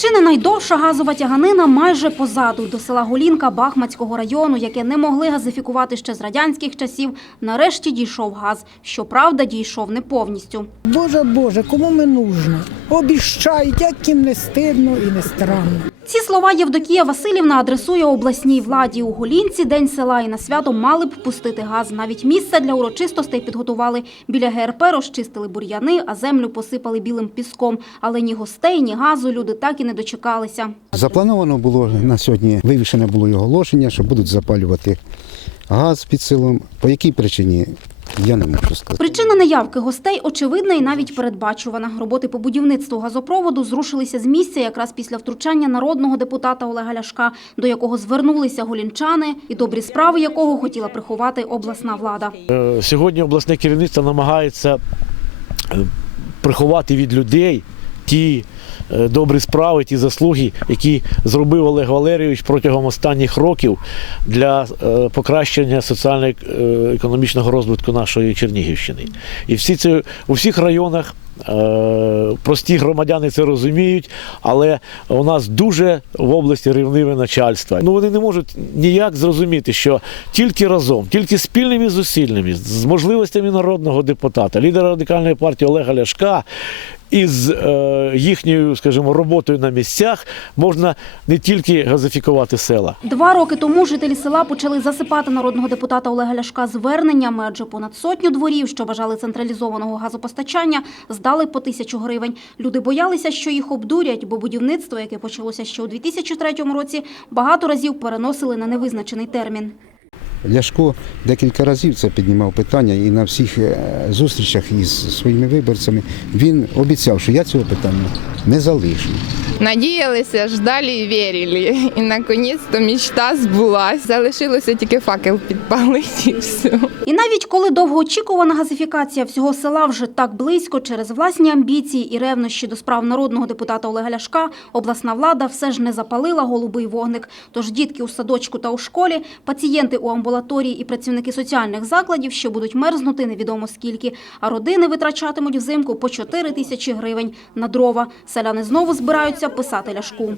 Чи не найдовша газова тяганина майже позаду до села Голінка Бахмацького району, яке не могли газифікувати ще з радянських часів, нарешті дійшов газ. Щоправда, дійшов не повністю. Боже Боже, кому ми нужно? Обіщають, як їм не стидно і не странно. Ці слова Євдокія Васильівна адресує обласній владі. У Голінці день села і на свято мали б пустити газ. Навіть місце для урочистостей підготували. Біля ГРП розчистили бур'яни, а землю посипали білим піском. Але ні гостей, ні газу люди так і не дочекалися. Заплановано було на сьогодні. Вивішене було його оголошення, що будуть запалювати газ під селом. По якій причині? Я не можу сказати. Причина наявки гостей очевидна і навіть передбачувана. Роботи по будівництву газопроводу зрушилися з місця якраз після втручання народного депутата Олега Ляшка, до якого звернулися голінчани, і добрі справи якого хотіла приховати обласна влада. Е, сьогодні обласне керівництво намагається е, приховати від людей ті. Е, добрі справи, ті заслуги, які зробив Олег Валерійович протягом останніх років для е, покращення соціально-економічного е, розвитку нашої Чернігівщини. І всі це у всіх районах. Прості громадяни це розуміють, але у нас дуже в області рівниве начальство. Ну вони не можуть ніяк зрозуміти, що тільки разом, тільки спільними зусиллями, з можливостями народного депутата, лідера радикальної партії Олега Ляшка із е, їхньою, скажімо, роботою на місцях можна не тільки газифікувати села. Два роки тому жителі села почали засипати народного депутата Олега Ляшка зверненнями, адже понад сотню дворів, що бажали централізованого газопостачання, здали по тисячу гривень. Люди боялися, що їх обдурять, бо будівництво, яке почалося ще у 2003 році, багато разів переносили на невизначений термін. Ляшко декілька разів це піднімав питання, і на всіх е, зустрічах із своїми виборцями він обіцяв, що я цього питання не залишу. Надіялися, ждали і вірили. І наконець-то мічта збулась. Залишилося тільки факел підпалити. і все. І навіть коли довгоочікувана газифікація всього села вже так близько, через власні амбіції і ревнощі до справ народного депутата Олега Ляшка, обласна влада все ж не запалила голубий вогник. Тож дітки у садочку та у школі, пацієнти у амбулаторії, амбулаторії і працівники соціальних закладів ще будуть мерзнути невідомо скільки. А родини витрачатимуть взимку по 4 тисячі гривень на дрова. Селяни знову збираються писати ляшку.